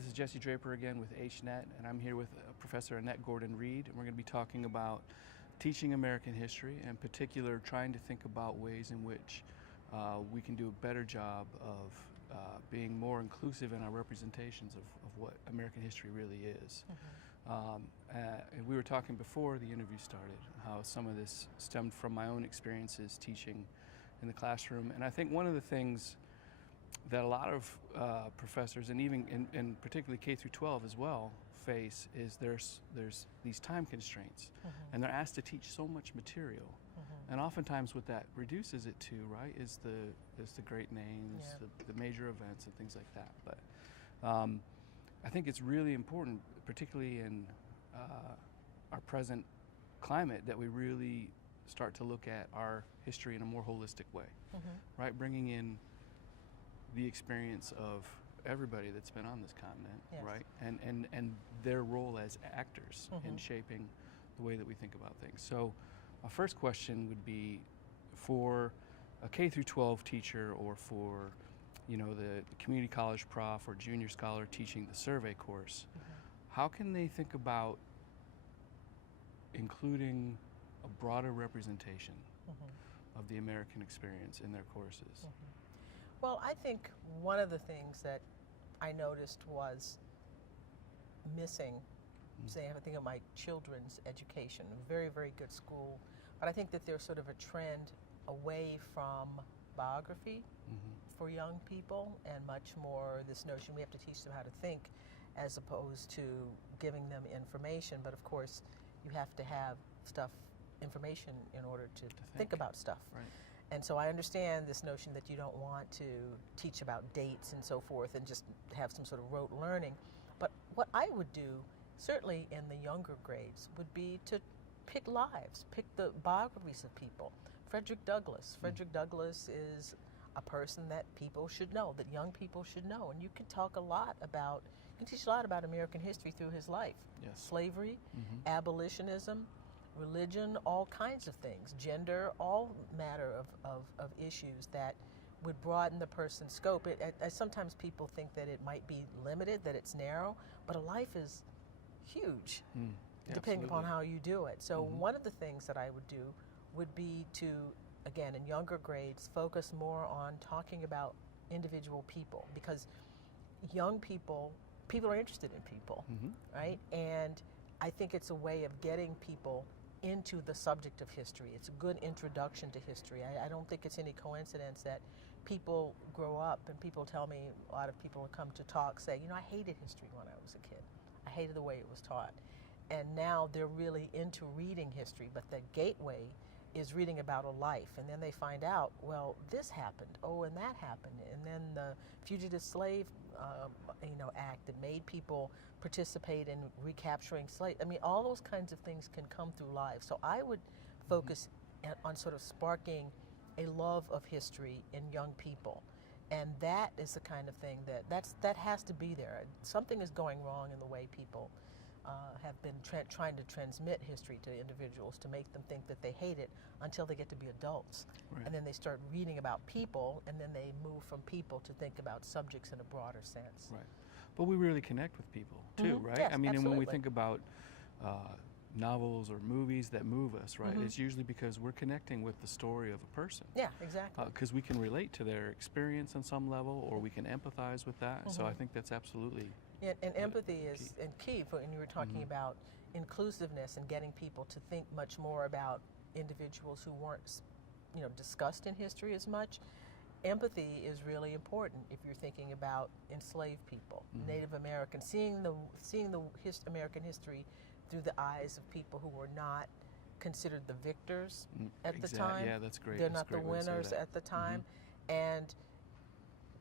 this is Jesse Draper again with HNet, and I'm here with Professor Annette Gordon-Reed, and we're going to be talking about teaching American history, and in particular trying to think about ways in which we can do a better job of being more inclusive in our representations of what American history really is. And we were talking before the interview started how some of this stemmed from my own experiences teaching in the classroom, and I think one of the things that a lot of professors, and even and particularly K through 12 as well, face is there's these time constraints, and they're asked to teach so much material, and oftentimes what that reduces it to, right, is the great names, the major events, and things like that. But I think it's really important, particularly in our present climate, that we really start to look at our history in a more holistic way, right, bringing in the experience of everybody that's been on this continent, right? And their role as actors in shaping the way that we think about things. So my first question would be, for a K through 12 teacher, or for, you know, the community college prof or junior scholar teaching the survey course, how can they think about including a broader representation of the American experience in their courses? Well, I think one of the things that I noticed was missing, say, I think of my children's education, a very, very good school, but I think that there's sort of a trend away from biography for young people, and much more this notion we have to teach them how to think as opposed to giving them information. But of course, you have to have information in order to think about stuff. Right. And so I understand this notion that you don't want to teach about dates and so forth and just have some sort of rote learning. But what I would do, certainly in the younger grades, would be to pick lives, pick the biographies of people. Frederick Douglass. Frederick Douglass is a person that people should know, that young people should know. And you can teach a lot about American history through his life. Slavery, abolitionism, religion, all kinds of things, gender, all matter of issues that would broaden the person's scope. Sometimes people think that it might be limited, that it's narrow, but a life is huge, depending upon how you do it. So one of the things that I would do would be to, again, in younger grades, focus more on talking about individual people, because young people are interested in people, right? And I think it's a way of getting people into the subject of history. It's a good introduction to history. I don't think it's any coincidence that people grow up, and people tell me, a lot of people who come to talk say, you know, I hated history when I was a kid. I hated the way it was taught. And now they're really into reading history, but the gateway is reading about a life, and then they find out, well, this happened, and that happened, and then the Fugitive Slave Act that made people participate in recapturing slaves. I mean, all those kinds of things can come through lives. So I would focus on sort of sparking a love of history in young people, and that is the kind of thing that has to be there. Something is going wrong in the way people have been trying to transmit history to individuals to make them think that they hate it until they get to be adults. Right. And then they start reading about people, and then they move from people to think about subjects in a broader sense. Right. But we really connect with people too, right? Yes, I mean, absolutely. And when we think about novels or movies that move us, right, it's usually because we're connecting with the story of a person. Yeah, exactly. Because we can relate to their experience on some level, or we can empathize with that. So I think that's absolutely. Yeah, and empathy is key. When you were talking about inclusiveness and getting people to think much more about individuals who weren't, discussed in history as much. Empathy is really important if you're thinking about enslaved people, Native Americans, seeing the American history through the eyes of people who were not considered the victors at the time. Yeah, that's great. They're not the winners at the time, and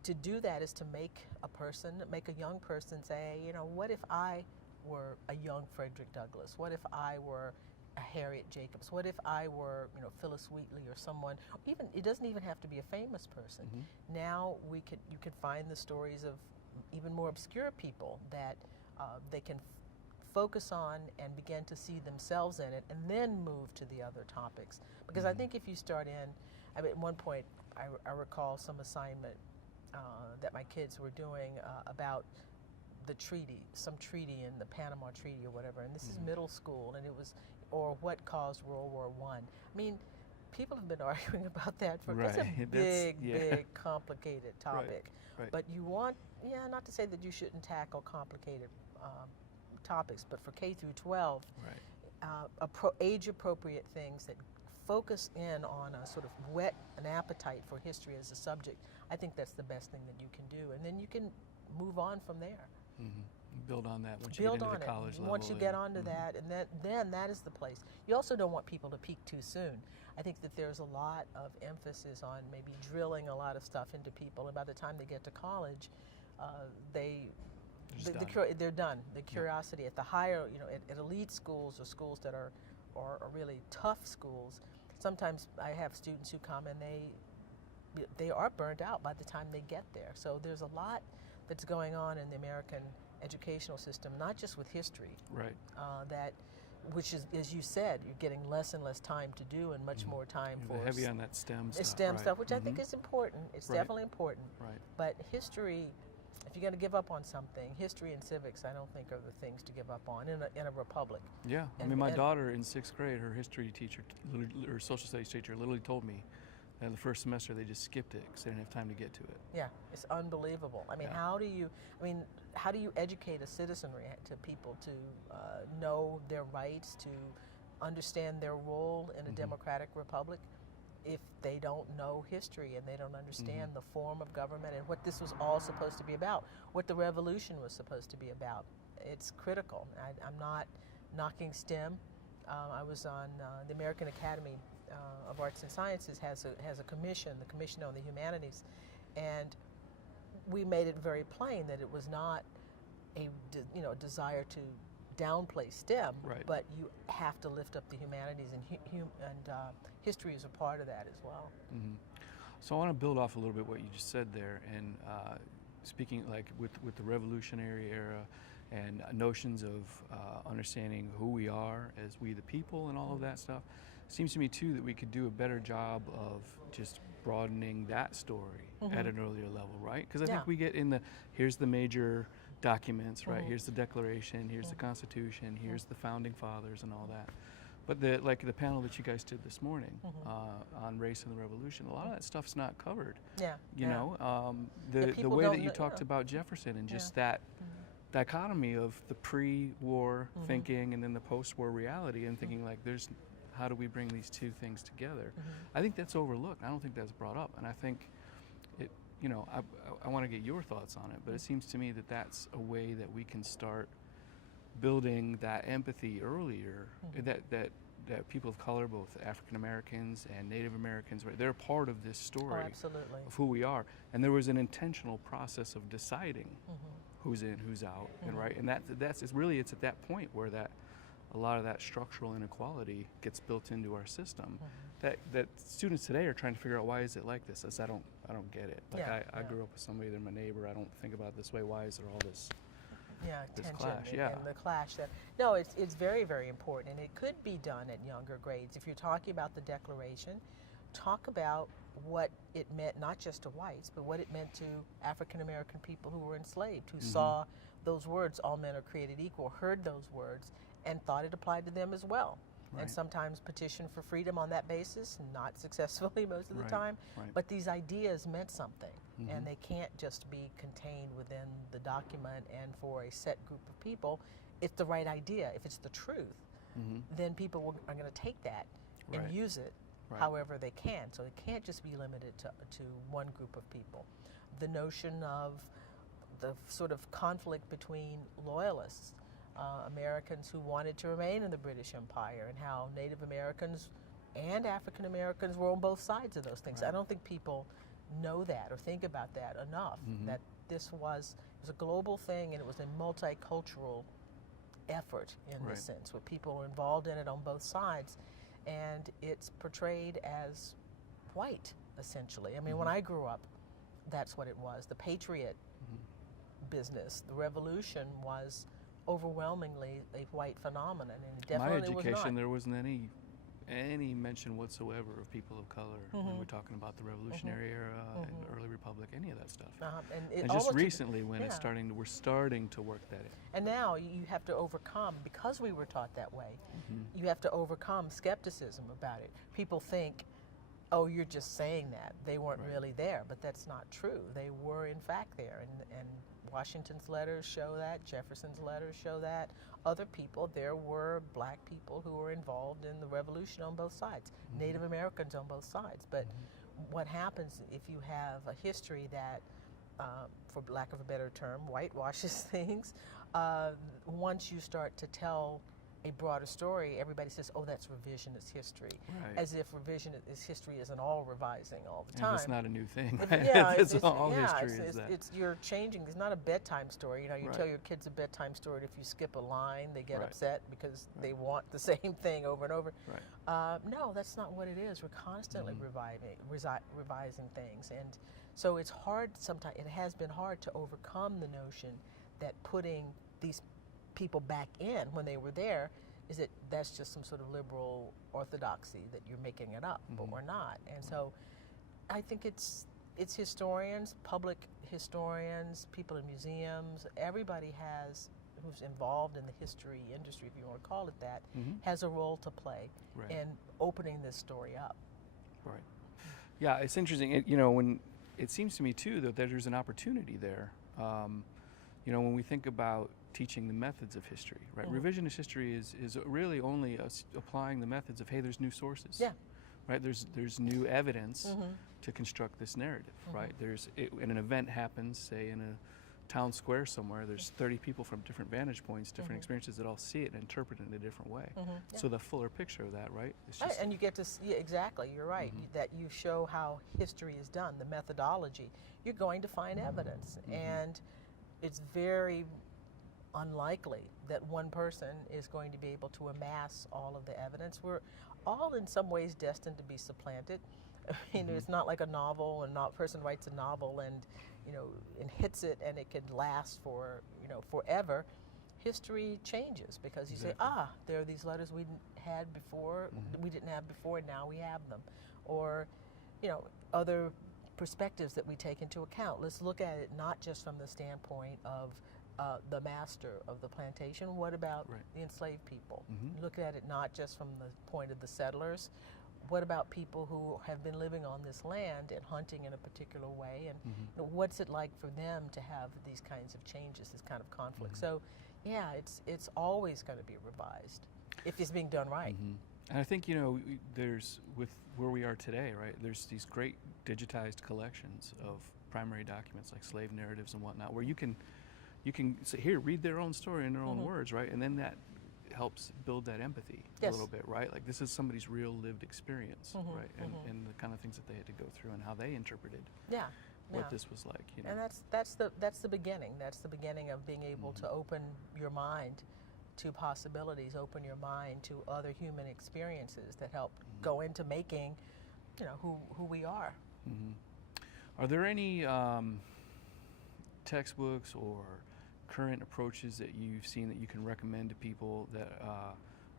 to do that is to make a young person say, what if I were a young Frederick Douglass? What if I were a Harriet Jacobs? What if I were, Phyllis Wheatley, or someone? It doesn't even have to be a famous person. Now you could find the stories of even more obscure people that they can focus on and begin to see themselves in it, and then move to the other topics. Because I think if you start at one point, I recall some assignment that my kids were doing about the treaty, some treaty in the Panama Treaty or whatever, and this is middle school, and it was, or what caused World War I. I mean, people have been arguing about that for, it's a big, complicated topic. Right. But you want, not to say that you shouldn't tackle complicated topics, but for K through 12, age-appropriate things that focus in on a sort of whet an appetite for history as a subject, I think that's the best thing that you can do. And then you can move on from there. Build on that once you get into the college level. Once you get onto that, and then that is the place. You also don't want people to peak too soon. I think that there's a lot of emphasis on maybe drilling a lot of stuff into people, and by the time they get to college, they're done. The curiosity at the higher, at elite schools or schools that are really tough schools, sometimes I have students who come and they are burned out by the time they get there. So there's a lot that's going on in the American educational system, not just with history, which is, as you said, you're getting less and less time to do, and much more time for heavy on that STEM stuff. STEM stuff, which I think is important. It's definitely important. But history, if you're going to give up on something, history and civics, I don't think are the things to give up on in a republic. Yeah, I mean, my daughter in 6th grade, her history teacher, her social studies teacher, literally told me that the first semester they just skipped it because they didn't have time to get to it. Yeah, it's unbelievable. I mean, how do you educate a citizenry, to people to know their rights, to understand their role in a democratic republic, if they don't know history and they don't understand the form of government and what this was all supposed to be about, what the revolution was supposed to be about? It's critical. I'm not knocking STEM. I was on the American Academy of Arts and Sciences has a commission, the Commission on the Humanities, and we made it very plain that it was not a desire to downplay STEM, but you have to lift up the humanities, and history is a part of that as well. So I want to build off a little bit what you just said there, and speaking like with the Revolutionary era and notions of understanding who we are as we the people and all of that stuff. Seems to me too that we could do a better job of just broadening that story at an earlier level, right? Because I think we get in here's the major documents, right? Here's the Declaration, here's the Constitution, here's the Founding Fathers and all that. But the panel that you guys did this morning on race and the revolution, a lot of that stuff's not covered. You know, the way that you talked about Jefferson and just that dichotomy of the pre-war thinking and then the post-war reality, and thinking like how do we bring these two things together? I think that's overlooked. I don't think that's brought up, and I think I want to get your thoughts on it, but it seems to me that that's a way that we can start building that empathy earlier, that people of color, both African Americans and Native Americans, right, they're part of this story of who we are. And there was an intentional process of deciding who's in, who's out, and right, and it's at that point where a lot of that structural inequality gets built into our system. That students today are trying to figure out, why is it like this? I don't get it. Like I grew up with somebody, they're my neighbor, I don't think about it this way. Why is there all this? This tension clash, and the clash. No, it's very, very important, and it could be done at younger grades. If you're talking about the Declaration, talk about what it meant not just to whites, but what it meant to African American people who were enslaved, who saw those words, all men are created equal, heard those words, and thought it applied to them as well. And sometimes petitioned for freedom on that basis, not successfully most of the time. But these ideas meant something, and they can't just be contained within the document and for a set group of people. It's the right idea. If it's the truth, then people are going to take that and use it however they can. So it can't just be limited to one group of people. The notion of the sort of conflict between loyalists, Americans who wanted to remain in the British Empire, and how Native Americans and African Americans were on both sides of those things. I don't think people know that or think about that enough, that it was a global thing, and it was a multicultural effort in this sense, where people were involved in it on both sides, and it's portrayed as white, essentially. I mean, when I grew up, that's what it was. The patriot business, the revolution was overwhelmingly a white phenomenon, and it definitely my education was not. There wasn't any mention whatsoever of people of color when we're talking about the Revolutionary era and early Republic, any of that stuff. And just recently, when we're starting to work that in. And now you have to overcome, because we were taught that way, you have to overcome skepticism about it. People think, oh, you're just saying that. They weren't really there, but that's not true. They were in fact there, and Washington's letters show that, Jefferson's letters show that. Other people, there were black people who were involved in the revolution on both sides, Native Americans on both sides. But what happens if you have a history that, for lack of a better term, whitewashes things, once you start to tell a broader story, everybody says, oh, that's revisionist history. Right. As if revisionist history isn't all revising all the time. And it's not a new thing. It's all history is that. You're changing. It's not a bedtime story. You know, you tell your kids a bedtime story, and if you skip a line, they get upset because they want the same thing over and over. Right. No, that's not what it is. We're constantly revising things. And so it's hard sometimes, it has been hard to overcome the notion that putting these people back in when they were there, that's just some sort of liberal orthodoxy that you're making it up, but we're not. And so I think it's historians, public historians, people in museums, everybody who's involved in the history industry, if you want to call it that, has a role to play in opening this story up. Right. Yeah, it's interesting. When it seems to me too that there's an opportunity there. When we think about teaching the methods of history, right? Revisionist history is really only applying the methods of, hey, there's new sources. Yeah. Right? There's new evidence to construct this narrative, right? When an event happens, say in a town square somewhere, there's 30 people from different vantage points, different experiences that all see it and interpret it in a different way. So the fuller picture of that, right? And you get to see, exactly, you're right, that you show how history is done, the methodology. You're going to find evidence, and it's very unlikely that one person is going to be able to amass all of the evidence. We're all in some ways destined to be supplanted. I mean, it's not like a novel, and a person writes a novel and hits it and it can last for forever. History changes because you say, there are these letters we had before, we didn't have before, now we have them, or other perspectives that we take into account. Let's look at it not just from the standpoint of the master of the plantation. What about the enslaved people? Look at it not just from the point of the settlers. What about people who have been living on this land and hunting in a particular way? And what's it like for them to have these kinds of changes, this kind of conflict? So, yeah, it's always going to be revised if it's being done right. And I think there's, with where we are today, right? There's these great digitized collections of primary documents like slave narratives and whatnot, where you can say, here, read their own story in their own words, right? And then that helps build that empathy a little bit, right? Like, this is somebody's real lived experience, right? And the kind of things that they had to go through and how they interpreted what this was like. And that's the beginning. That's the beginning of being able to open your mind to possibilities, open your mind to other human experiences that help go into making, who we are. Are there any textbooks or current approaches that you've seen that you can recommend to people that are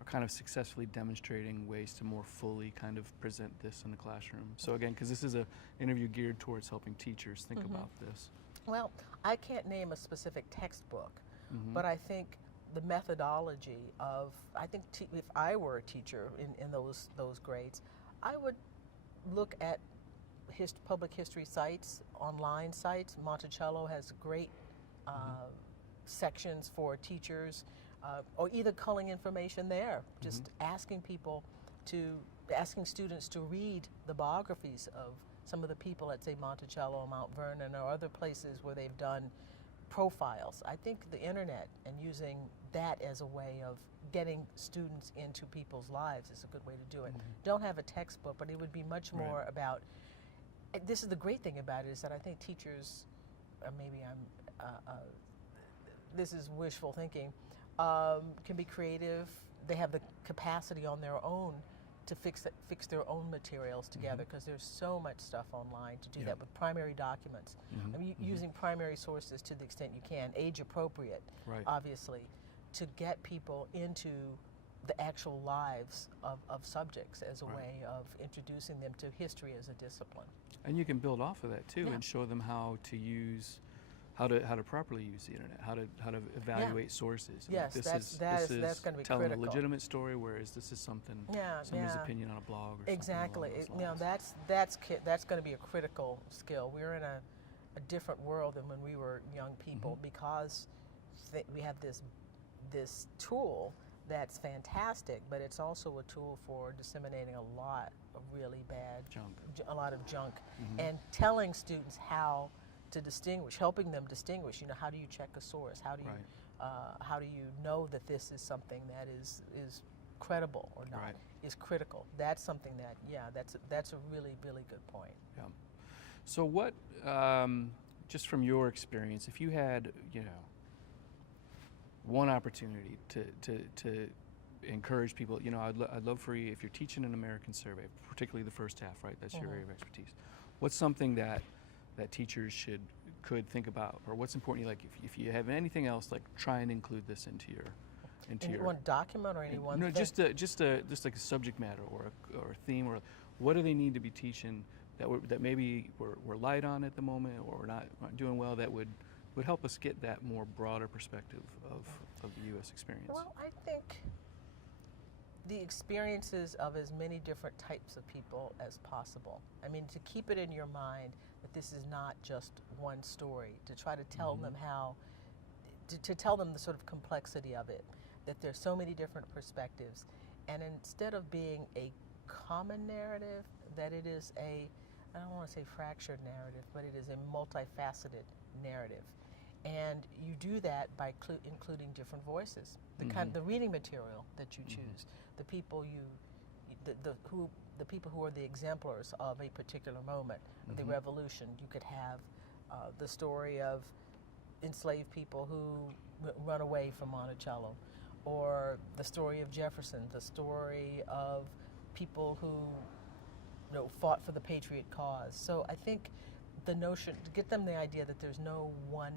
kind of successfully demonstrating ways to more fully kind of present this in the classroom? So again, because this is an interview geared towards helping teachers think about this. Well, I can't name a specific textbook, but I think the methodology of, if I were a teacher in those grades, I would look at public history sites, online sites. Monticello has great sections for teachers, or either culling information there, just asking students to read the biographies of some of the people at, say, Monticello, Mount Vernon, or other places where they've done profiles. I think the internet and using that as a way of getting students into people's lives is a good way to do it. Don't have a textbook, but it would be much more about, this is the great thing about it, is that I think teachers, maybe this is wishful thinking, can be creative. They have the capacity on their own to fix their own materials together, because there's so much stuff online to do that with primary documents. I mean, using primary sources to the extent you can, age appropriate, obviously, to get people into the actual lives of subjects as a Right. way of introducing them to history as a discipline. And you can build off of that too, Yeah. and show them how to use, how to properly use the internet, how to evaluate sources. And Yes, this that's is going to be telling critical. a legitimate story, whereas this is something somebody's opinion on a blog or Exactly. something along those lines. That's going to be a critical skill. We're in a different world than when we were young people because we have this tool that's fantastic, but it's also a tool for disseminating a lot of really bad Junk. a lot of junk, and telling students how to distinguish, helping them distinguish. How do you check a source? How do you Right. how do you know that this is something that is credible or not? Right. Is critical. That's something that that's a really good point. Yeah. So what, just from your experience, if you had, one opportunity to encourage people, I'd love for you, if you're teaching an American survey, particularly the first half, right? That's your area of expertise. What's something that teachers could think about, or what's important? Like, if you have anything else, like try and include this into your One document or any one no, thing? just like a subject matter or a theme, or what do they need to be teaching that maybe we're light on at the moment, or we're not doing well, that would help us get that more broader perspective of the U.S. experience. Well, I think the experiences of as many different types of people as possible. I mean, to keep it in your mind that this is not just one story, to try to tell them how, to tell them the sort of complexity of it, that there's so many different perspectives, and instead of being a common narrative, that it is I don't want to say fractured narrative, but it is a multifaceted narrative. And you do that by including different voices, the reading material that you choose, the people the people who are the exemplars of a particular moment, the revolution. You could have the story of enslaved people who run away from Monticello, or the story of Jefferson, the story of people who fought for the patriot cause. So I think the notion, to get them the idea that there's no one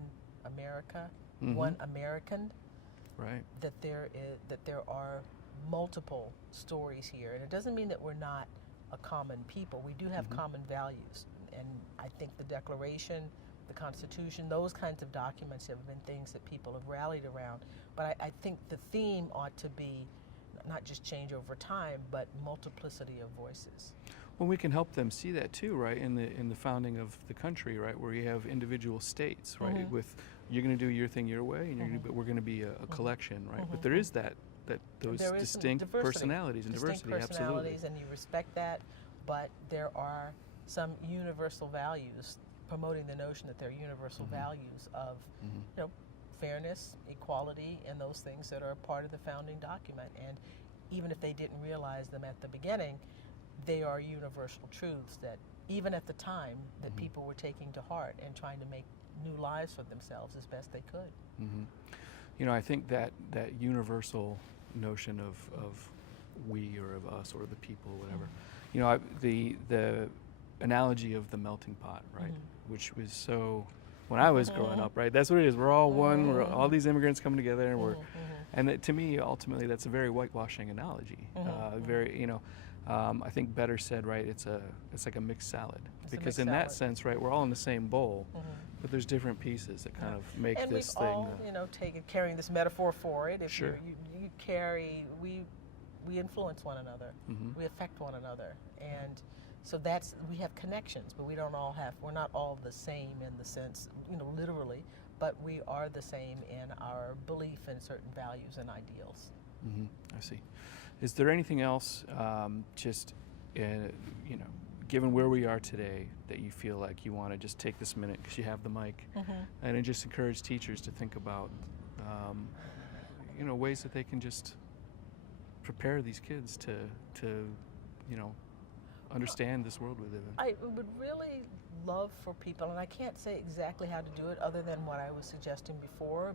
America, one American, right? That there are multiple stories here, and it doesn't mean that we're not a common people. We do have common values, and I think the Declaration, the Constitution, those kinds of documents have been things that people have rallied around. But I think the theme ought to be not just change over time, but multiplicity of voices. Well, we can help them see that too, right? In the founding of the country, right, where you have individual states, right? With you're going to do your thing your way, and we're going to be a collection, right? But there is those distinct personalities and distinct diversity, personalities, absolutely. and you respect that. But there are some universal values, promoting the notion that there are universal values of, fairness, equality, and those things that are part of the founding document. And even if they didn't realize them at the beginning, they are universal truths that even at the time that people were taking to heart and trying to make new lives for themselves as best they could. I think that universal notion of we, or of us, or the people, whatever. The analogy of the melting pot, right? Which was so, when I was growing up, right? That's what it is. We're all one. We're all these immigrants coming together, and and to me, ultimately, that's a very whitewashing analogy. I think better said, right? It's like a mixed salad, because in that sense, right, we're all in the same bowl, but there's different pieces that kind of make and this we've thing. all, carrying this metaphor for it. If Sure. you carry, we influence one another, we affect one another, and so we have connections, but we're not all the same in the sense, literally, but we are the same in our belief in certain values and ideals. I see. Is there anything else, given where we are today, that you feel like you want to just take this minute, because you have the mic, and then just encourage teachers to think about, ways that they can just prepare these kids to understand this world we live in? I would really love for people, and I can't say exactly how to do it other than what I was suggesting before,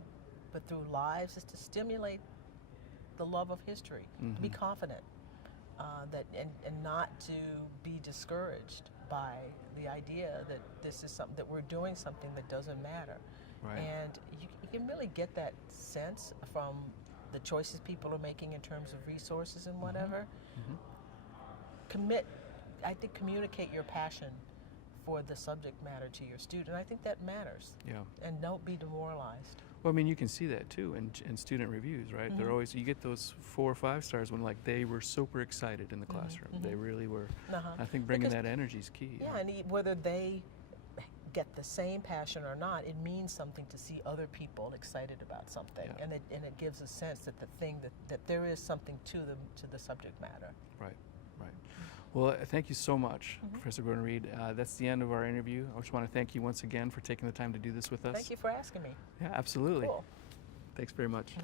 but through lives, is to stimulate the love of history, to be confident, and not to be discouraged by the idea that this is something, that we're doing something that doesn't matter. Right. And you can really get that sense from the choices people are making in terms of resources and Mm-hmm. whatever. I think communicate your passion for the subject matter to your student. I think that matters. Yeah. And don't be demoralized. Well, I mean, you can see that too in student reviews, right? They're always, you get those 4 or 5 stars when like they were super excited in the classroom. They really were. I think bringing Because- that energy is key. Yeah, and whether they get the same passion or not, it means something to see other people excited about something, Yeah. and it gives a sense that the thing that there is something to the subject matter. Right, right. Well, thank you so much, Professor Gordon Reed. That's the end of our interview. I just want to thank you once again for taking the time to do this with us. Thank you for asking me. Yeah, absolutely. Cool. Thanks very much.